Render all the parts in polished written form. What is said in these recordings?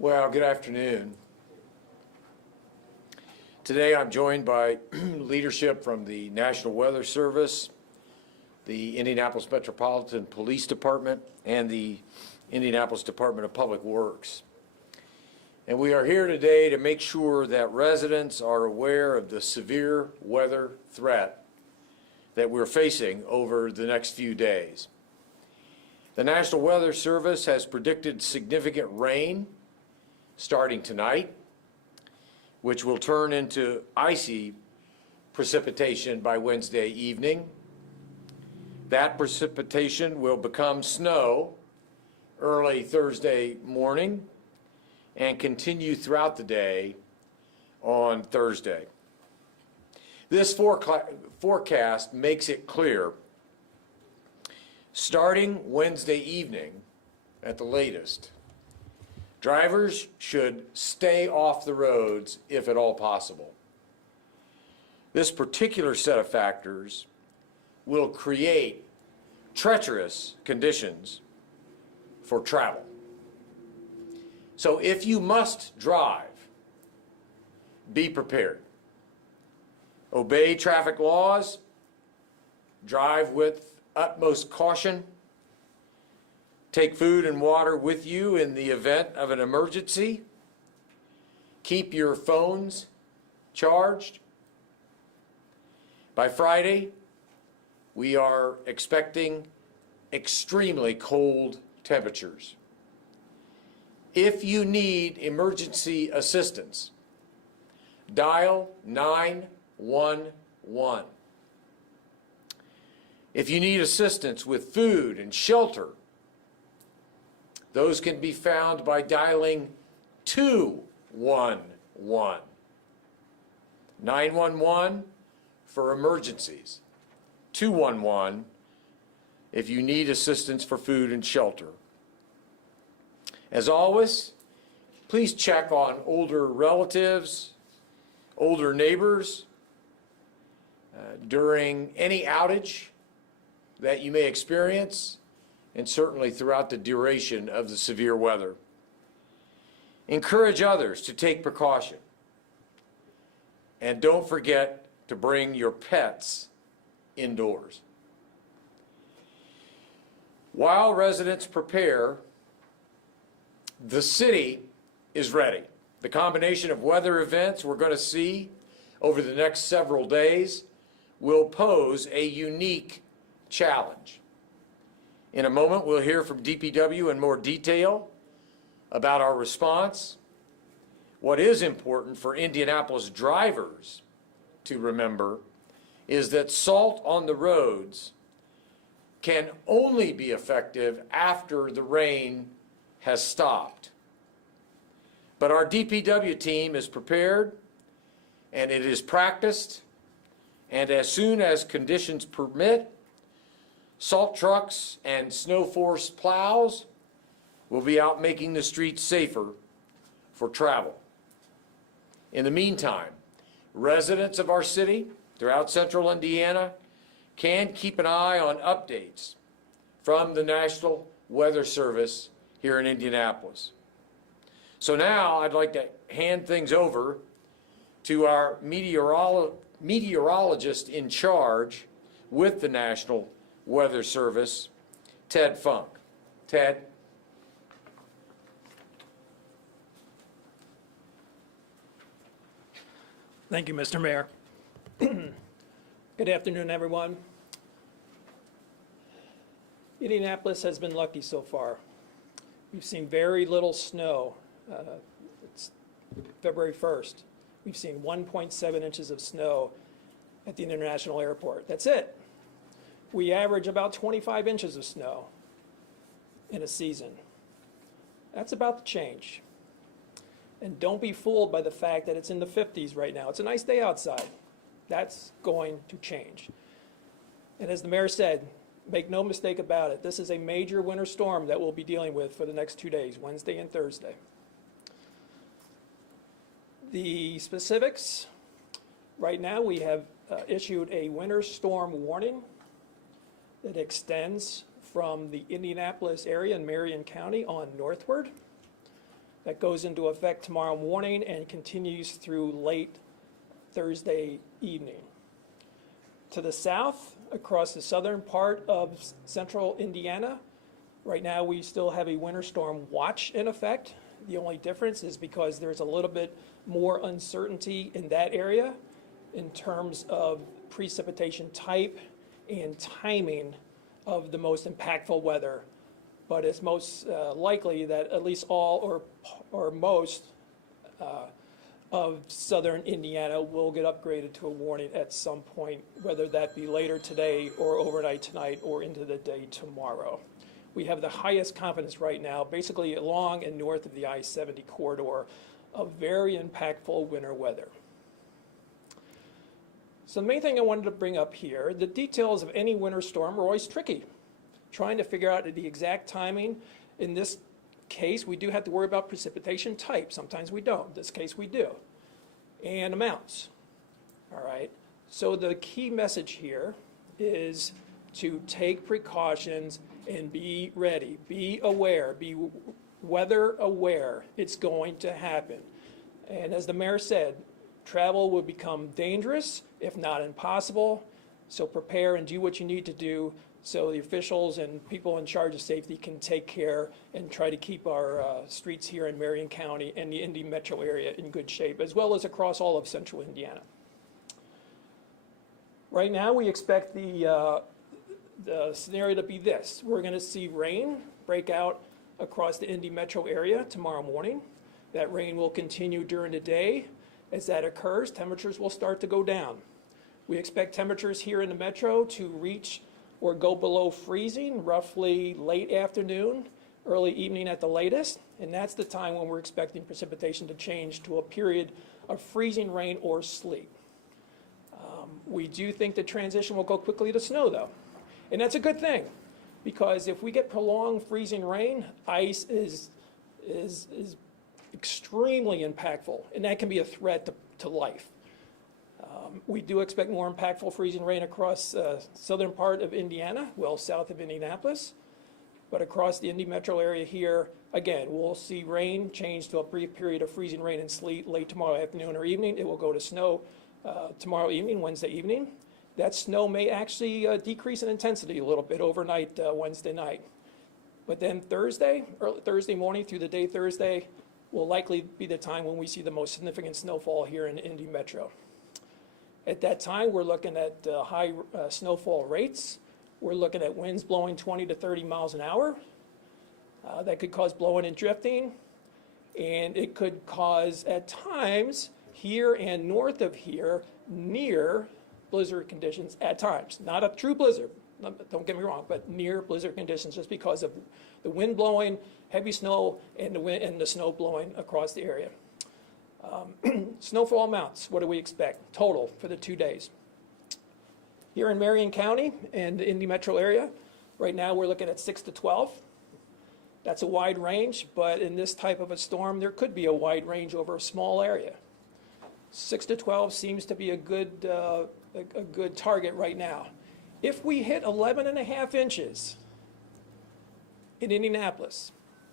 Well, good afternoon. Today I'm joined by leadership from the National Weather Service, the Indianapolis Metropolitan Police Department, and the Indianapolis Department of Public Works. And we are here today to make sure that residents are aware of the severe weather threat that we're facing over the next few days. The National Weather Service has predicted significant rain starting tonight, which will turn into icy precipitation by Wednesday evening. That precipitation will become snow early Thursday morning and continue throughout the day on Thursday. This forecast makes it clear, starting Wednesday evening at the latest, drivers should stay off the roads if at all possible. This particular set of factors will create treacherous conditions for travel. So if you must drive, be prepared. Obey traffic laws, drive with utmost caution, take food and water with you in the event of an emergency, keep your phones charged. By Friday, we are expecting extremely cold temperatures. If you need emergency assistance, dial 911. If you need assistance with food and shelter, those can be found by dialing 211. 911 for emergencies, 211 if you need assistance for food and shelter. As always, please check on older relatives, older neighbors during any outage that you may experience, and certainly throughout the duration of the severe weather. Encourage others to take precaution. And don't forget to bring your pets indoors. While residents prepare, the city is ready. The combination of weather events we're going to see over the next several days will pose a unique challenge. In a moment, we'll hear from DPW in more detail about our response. What is important for Indianapolis drivers to remember is that salt on the roads can only be effective after the rain has stopped. But our DPW team is prepared, and it is practiced, and as soon as conditions permit, salt trucks and snow force plows will be out making the streets safer for travel. In the meantime, residents of our city throughout central Indiana can keep an eye on updates from the National Weather Service here in Indianapolis. So now I'd like to hand things over to our meteorologist in charge with the National Weather Service, Ted Funk. Ted? Thank you, Mr. Mayor. Good afternoon, everyone. Indianapolis has been lucky so far. We've seen very little snow. It's February 1st. We've seen 1.7 inches of snow at the International Airport. That's it. We average about 25 inches of snow in a season. That's about to change. And don't be fooled by the fact that it's in the 50s right now. It's a nice day outside. That's going to change. And as the mayor said, make no mistake about it, this is a major winter storm that we'll be dealing with for the next 2 days, Wednesday and Thursday. The specifics, right now we have issued a winter storm warning that extends from the Indianapolis area in Marion County on northward. that goes into effect tomorrow morning and continues through late Thursday evening. To the south, across the southern part of central Indiana, right now we still have a winter storm watch in effect. The only difference is because there's a little bit more uncertainty in that area in terms of precipitation type and timing of the most impactful weather. But it's most likely that at least all or most of southern Indiana will get upgraded to a warning at some point, whether that be later today or overnight tonight or into the day tomorrow. We have the highest confidence right now, basically along and north of the I-70 corridor, of very impactful winter weather. So the main thing I wanted to bring up here, the details of any winter storm are always tricky. Trying to figure out the exact timing. In this case, we do have to worry about precipitation type. Sometimes we don't. In this case, we do. And amounts. All right. So the key message here is to take precautions and be ready. Be aware. Be weather aware. It's going to happen. And as the mayor said, travel will become dangerous, if not impossible. So prepare and do what you need to do so the officials and people in charge of safety can take care and try to keep our streets here in Marion County and the Indy metro area in good shape, as well as across all of central Indiana. Right now, we expect the scenario to be this. We're going to see rain break out across the Indy metro area tomorrow morning. That rain will continue during the day. As that occurs, temperatures will start to go down. We expect temperatures here in the metro to reach or go below freezing roughly late afternoon, early evening at the latest, and that's the time when we're expecting precipitation to change to a period of freezing rain or sleet. We do think the transition will go quickly to snow, though, and that's a good thing, because if we get prolonged freezing rain, ice is extremely impactful, and that can be a threat to life. We do expect more impactful freezing rain across southern part of Indiana, well south of Indianapolis. But across the Indy metro area here, again, we'll see rain change to a brief period of freezing rain and sleet late tomorrow afternoon or evening. It will go to snow tomorrow evening, Wednesday evening. That snow may actually decrease in intensity a little bit overnight Wednesday night. But then Thursday, early Thursday morning through the day Thursday, will likely be the time when we see the most significant snowfall here in the Indy metro. At that time, we're looking at high snowfall rates. We're looking at winds blowing 20 to 30 miles an hour. That could cause blowing and drifting. And it could cause, at times, here and north of here, near blizzard conditions at times. Not a true blizzard, don't get me wrong, but near blizzard conditions just because of the wind blowing, heavy snow, and the wind and the snow blowing across the area. Snowfall amounts, what do we expect total for the 2 days? Here in Marion County and the Indy metro area, right now we're looking at 6 to 12. That's a wide range, but in this type of a storm, there could be a wide range over a small area. 6 to 12 seems to be a good target right now. If we hit 11.5 inches in Indianapolis,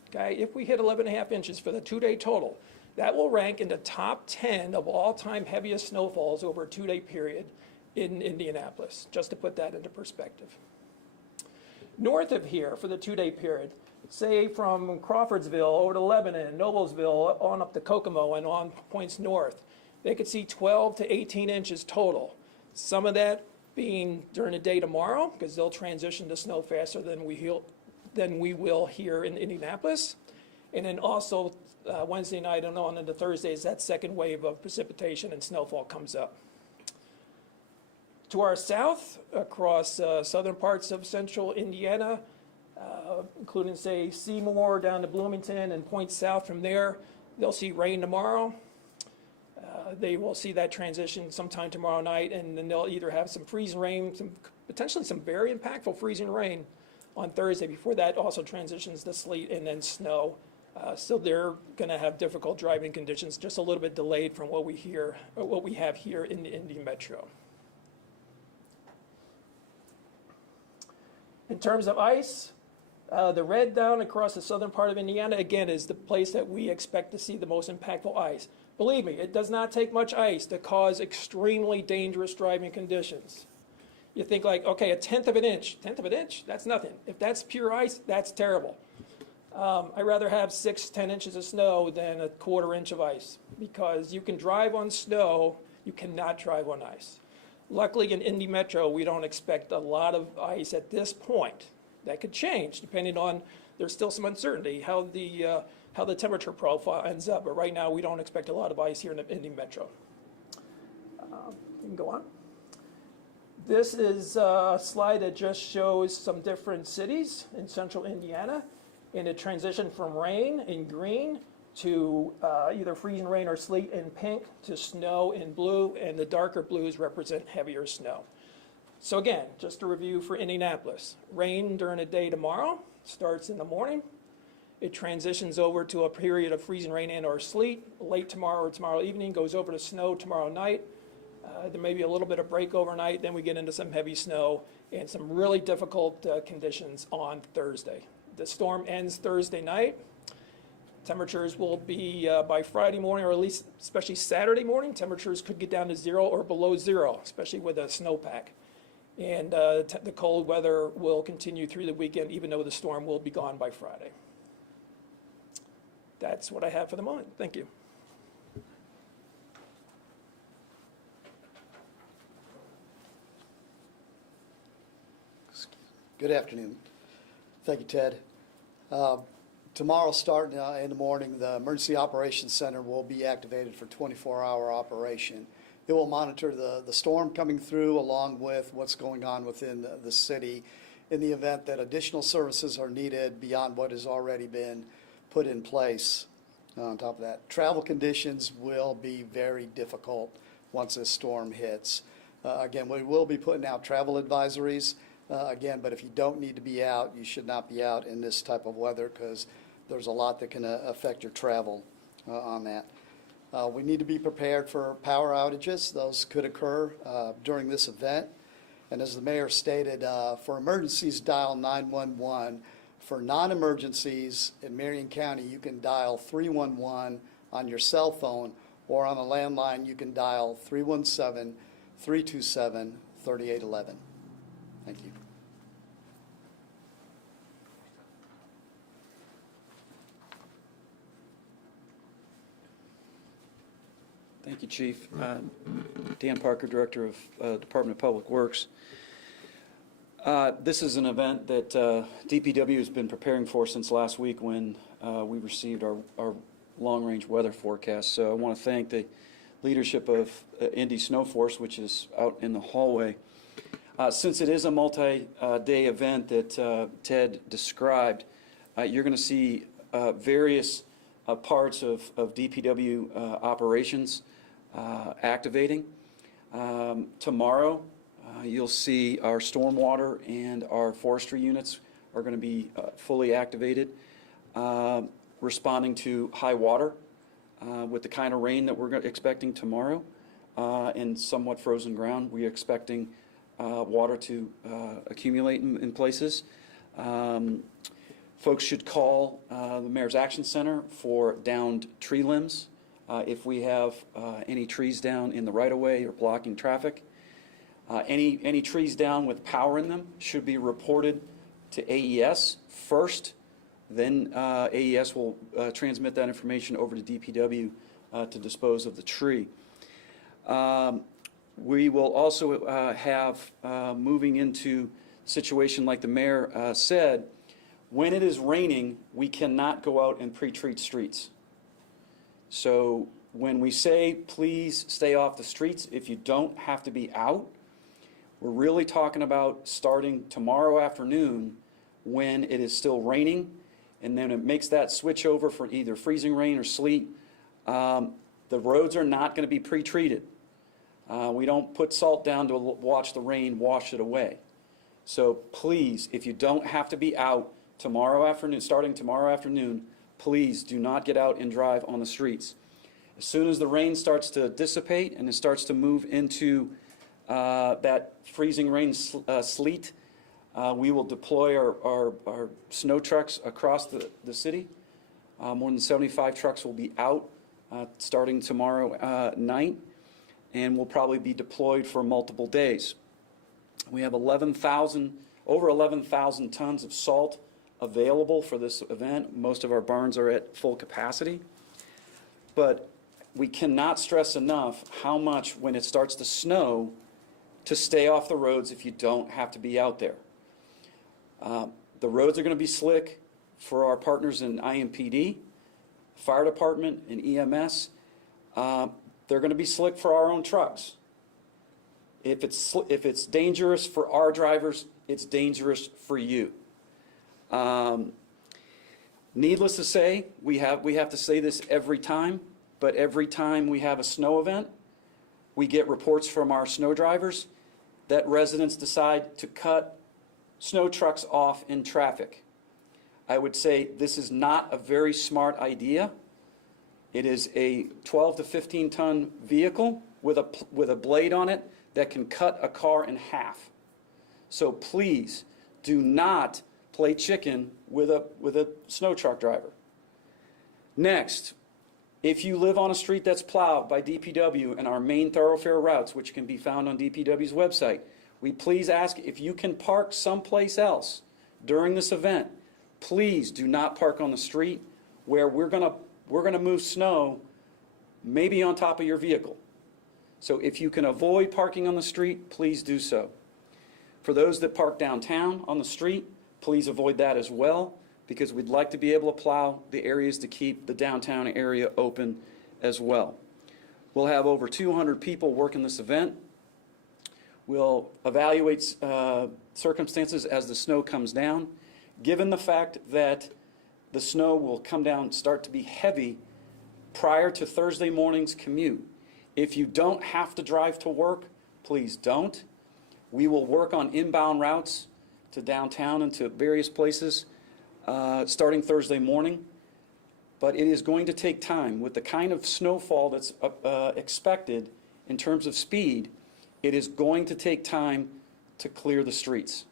okay, if we hit 11.5 inches for the 2-day total, that will rank in the top 10 of all-time heaviest snowfalls over a 2-day period in Indianapolis, just to put that into perspective. North of here for the 2-day period, say from Crawfordsville over to Lebanon, Noblesville, on up to Kokomo and on points north, they could see 12 to 18 inches total. Some of that being during the day tomorrow, because they'll transition to snow faster than we will here in Indianapolis. And then also Wednesday night and on into Thursday as that second wave of precipitation and snowfall comes up. To our south, across southern parts of central Indiana, including, say, Seymour down to Bloomington and points south from there, they'll see rain tomorrow. They will see that transition sometime tomorrow night, and then they'll either have some freezing rain, potentially some very impactful freezing rain on Thursday before that also transitions to sleet and then snow. So they're going to have difficult driving conditions, just a little bit delayed from what we have here in the Indy metro. In terms of ice, The red down across the southern part of Indiana, again, is the place that we expect to see the most impactful ice. Believe me, it does not take much ice to cause extremely dangerous driving conditions. You think like, okay, a tenth of an inch, that's nothing. If that's pure ice, that's terrible. I'd rather have 6-10 inches of snow than a quarter inch of ice, because you can drive on snow, you cannot drive on ice. Luckily in Indy Metro, we don't expect a lot of ice at this point. That could change depending on, there's still some uncertainty how the temperature profile ends up, but right now we don't expect a lot of ice here in the Indy Metro. You can go on. This is a slide that just shows some different cities in central Indiana in a transition from rain in green to either freezing rain or sleet in pink to snow in blue, and the darker blues represent heavier snow. So again, just a review for Indianapolis. Rain during the day tomorrow, starts in the morning. It transitions over to a period of freezing rain and or sleet. Late tomorrow or tomorrow evening goes over to snow tomorrow night. There may be a little bit of break overnight, then we get into some heavy snow and some really difficult conditions on Thursday. The storm ends Thursday night. Temperatures will be by Friday morning, or at least especially Saturday morning, temperatures could get down to 0 or below 0, especially with a snowpack. And the cold weather will continue through the weekend, even though the storm will be gone by Friday. That's what I have for the moment. Thank you. Good afternoon. Thank you, Ted. Tomorrow, starting in the morning, the Emergency Operations Center will be activated for 24-hour operation. It will monitor the storm coming through along with what's going on within the city in the event that additional services are needed beyond what has already been put in place. On top of that, travel conditions will be very difficult once this storm hits. Again, we will be putting out travel advisories. Again, but if you don't need to be out, you should not be out in this type of weather, because there's a lot that can affect your travel on that. We need to be prepared for power outages. Those could occur during this event. And as the mayor stated, for emergencies, dial 911. For non-emergencies in Marion County, you can dial 311 on your cell phone, or on a landline, you can dial 317-327-3811. Thank you. Thank you, Chief. Dan Parker, Director of Department of Public Works. This is an event that DPW has been preparing for since last week when we received our long-range weather forecast. So I want to thank the leadership of Indy Snow Force, which is out in the hallway. Since it is a multi-day event that Ted described, you're going to see various parts of DPW operations activating. Tomorrow, you'll see our stormwater and our forestry units are going to be fully activated, responding to high water with the kind of rain that we're expecting tomorrow and somewhat frozen ground. We're expecting water to accumulate in places. Folks should call the Mayor's Action Center for downed tree limbs if we have any trees down in the right-of-way or blocking traffic. Any trees down with power in them should be reported to AES first, then AES will transmit that information over to DPW to dispose of the tree. We will also have, moving into a situation like the mayor said, when it is raining, we cannot go out and pre-treat streets. So when we say please stay off the streets, if you don't have to be out, we're really talking about starting tomorrow afternoon when it is still raining, and then it makes that switch over for either freezing rain or sleet. The roads are not going to be pre-treated. We don't put salt down to watch the rain wash it away. So please, if you don't have to be out tomorrow afternoon, starting tomorrow afternoon, please do not get out and drive on the streets. As soon as the rain starts to dissipate and it starts to move into that freezing rain sleet, We will deploy our snow trucks across the city. More than 75 trucks will be out starting tomorrow night, and will probably be deployed for multiple days. We have over 11,000 tons of salt available for this event. Most of our barns are at full capacity. But we cannot stress enough how much, when it starts to snow, to stay off the roads if you don't have to be out there. The roads are going to be slick for our partners in IMPD, fire department, and EMS. They're going to be slick for our own trucks. If it's dangerous for our drivers, it's dangerous for you. Needless to say, we have to say this every time, but every time we have a snow event, we get reports from our snow drivers that residents decide to cut snow trucks off in traffic. I would say this is not a very smart idea. It is a 12 to 15 ton vehicle with a blade on it that can cut a car in half. So please do not play chicken with a snow truck driver. Next, if you live on a street that's plowed by DPW and our main thoroughfare routes, which can be found on DPW's website, we please ask if you can park someplace else during this event. Please do not park on the street where we're gonna move snow maybe on top of your vehicle. So if you can avoid parking on the street, please do so. For those that park downtown on the street, please avoid that as well, because we'd like to be able to plow the areas to keep the downtown area open as well. We'll have over 200 people working this event. We'll evaluate circumstances as the snow comes down. Given the fact that the snow will come down, start to be heavy prior to Thursday morning's commute, if you don't have to drive to work, please don't. We will work on inbound routes to downtown and to various places starting Thursday morning. But it is going to take time. With the kind of snowfall that's expected in terms of speed, it is going to take time to clear the streets.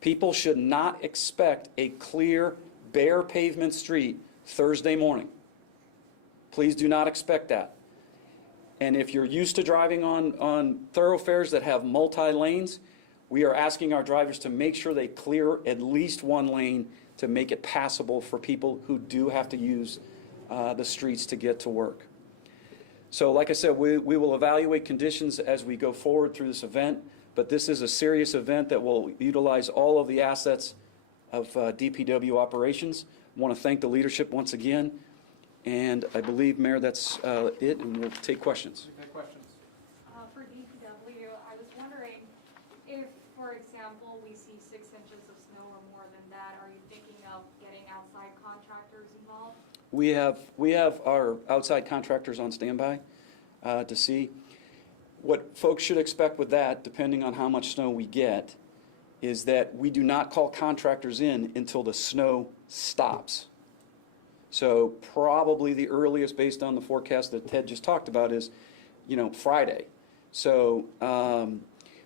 People should not expect a clear, bare pavement street Thursday morning. Please do not expect that. And if you're used to driving on thoroughfares that have multi-lanes, we are asking our drivers to make sure they clear at least one lane to make it passable for people who do have to use the streets to get to work. So like I said, we will evaluate conditions as we go forward through this event, but this is a serious event that will utilize all of the assets of DPW operations. I want to thank the leadership once again, and I believe, Mayor, that's it, and we'll take questions. Okay, questions? For DPW, I was wondering if, for example, we see 6 inches of snow or more than that, are you thinking of getting outside contractors involved? We have our outside contractors on standby to see. What folks should expect with that, depending on how much snow we get, is that we do not call contractors in until the snow stops. So probably the earliest, based on the forecast that Ted just talked about, is, Friday. So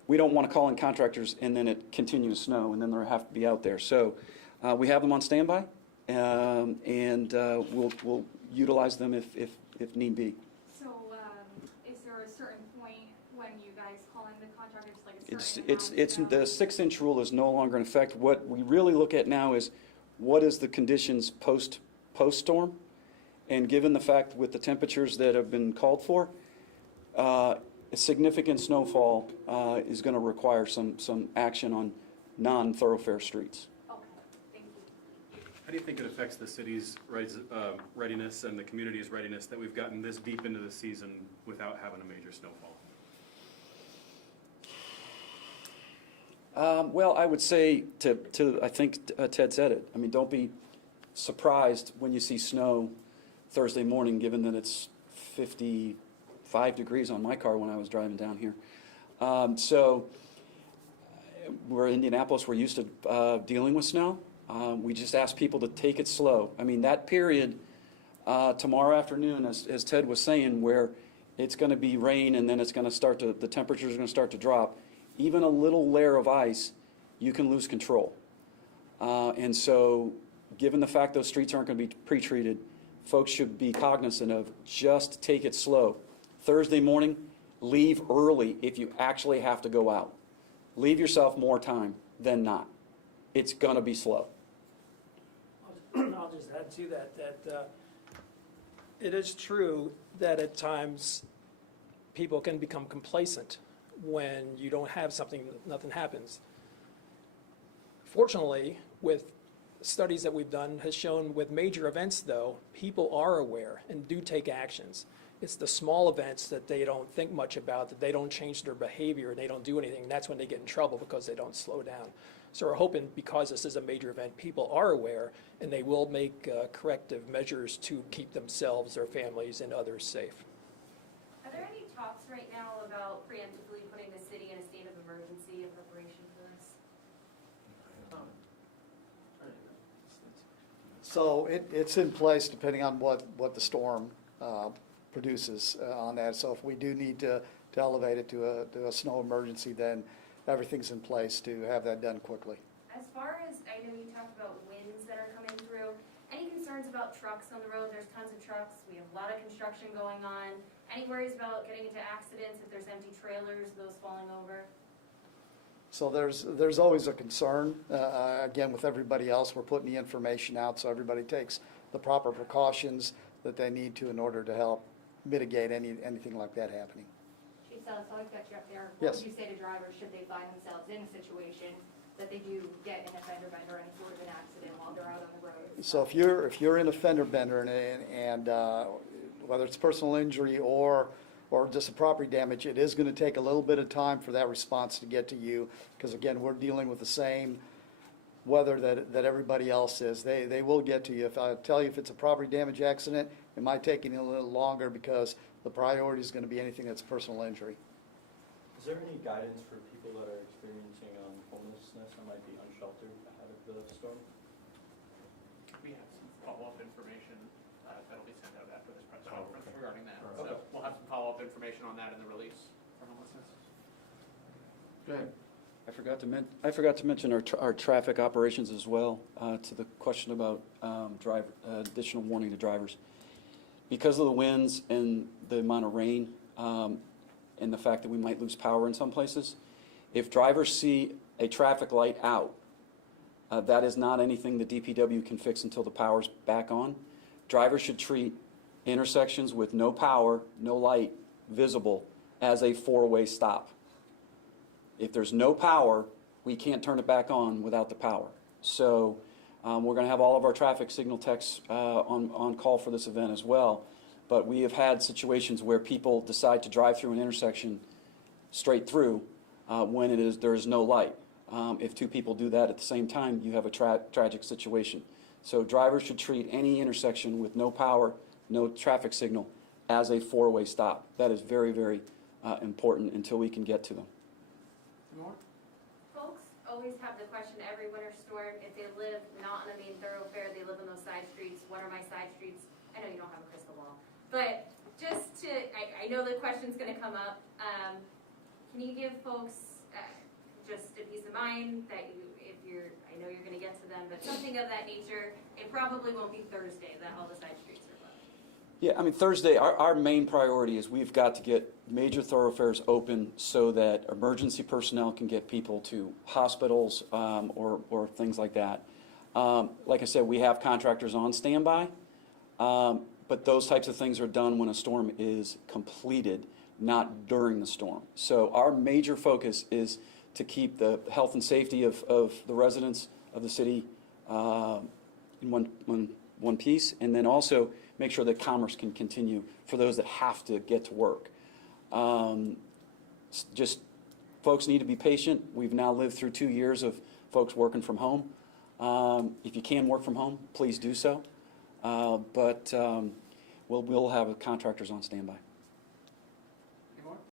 we don't want to call in contractors and then it continues to snow and then they'll have to be out there. So we have them on standby, and we'll utilize them if need be. So is there a certain point when you guys call in the contractors, like a certain It's amount the 6-inch rule is no longer in effect. What we really look at now is what is the conditions post-storm, and given the fact with the temperatures that have been called for, a significant snowfall is going to require some action on non-thoroughfare streets. Okay, thank you. How do you think it affects the city's readiness and the community's readiness that we've gotten this deep into the season without having a major snowfall? Well, I would say I think Ted said it. I mean, don't be surprised when you see snow Thursday morning, given that it's 55 degrees on my car when I was driving down here. So we're in Indianapolis, we're used to dealing with snow. We just ask people to take it slow. I mean, that period tomorrow afternoon, as Ted was saying, where it's going to be rain and then it's going to the temperatures are going to start to drop. Even a little layer of ice, you can lose control. And so, given the fact those streets aren't going to be pre-treated, folks should be cognizant of just take it slow. Thursday morning, leave early if you actually have to go out. Leave yourself more time than not. It's going to be slow. I'll just add to that it is true that at times people can become complacent when you don't have something, nothing happens. Fortunately, with studies that we've done has shown with major events, though, people are aware and do take actions. It's the small events that they don't think much about, that they don't change their behavior and they don't do anything. And that's when they get in trouble because they don't slow down. So we're hoping because this is a major event, people are aware and they will make corrective measures to keep themselves, their families, and others safe. Are there any talks right now about preemptively putting the city in a state of emergency in preparation for this? So it's in place depending on what the storm produces on that. So if we do need to elevate it to a snow emergency, then everything's in place to have that done quickly. As far as, I know you talked about winds that are coming through, any concerns about trucks on the road? There's tons of trucks, we have a lot of construction going on. Any worries about getting into accidents if there's empty trailers, those falling over? So there's always a concern. Again, with everybody else, we're putting the information out so everybody takes the proper precautions that they need to in order to help mitigate anything like that happening. Chief Sellis, always got you up there. Yes. What would you say to drivers should they find themselves in a situation that they do get in a fender bender or any sort of an accident while they're out on the road? So if you're in a fender bender and whether it's personal injury or just a property damage, it is going to take a little bit of time for that response to get to you because again, we're dealing with the same weather that everybody else is. They will get to you. If I tell you if it's a property damage accident, it might take you a little longer because the priority is going to be anything that's personal injury. Is there any guidance for people that are experiencing homelessness or might be unsheltered ahead of the storm? We have some follow-up information that'll be sent out after this press conference regarding that. Okay. So we'll have some follow-up information on that in the release for homelessness. Go ahead. I forgot to mention our traffic operations as well, to the question about additional warning to drivers. Because of the winds and the amount of rain, and the fact that we might lose power in some places, if drivers see a traffic light out, that is not anything the DPW can fix until the power's back on. Drivers should treat intersections with no power, no light visible as a four-way stop. If there's no power, we can't turn it back on without the power. So we're going to have all of our traffic signal techs on call for this event as well. But we have had situations where people decide to drive through an intersection straight through when there is no light. If two people do that at the same time, you have a tragic situation. So drivers should treat any intersection with no power, no traffic signal as a four-way stop. That is very, very important until we can get to them. More? Folks always have the question every winter storm, if they live not on the main thoroughfare, they live on those side streets, what are my side streets? I know you don't have a crystal ball, but just to, I know the question's gonna come up, can you give folks just a peace of mind that I know you're gonna get to them, but something of that nature, it probably won't be Thursday that all the side streets are closed. Yeah, I mean, Thursday, our main priority is we've got to get major thoroughfares open so that emergency personnel can get people to hospitals or things like that. Like I said, we have contractors on standby, but those types of things are done when a storm is completed, not during the storm. So our major focus is to keep the health and safety of the residents of the city in one piece, and then also make sure that commerce can continue for those that have to get to work. Just folks need to be patient. We've now lived through 2 years of folks working from home. If you can work from home, please do so. But we'll have contractors on standby.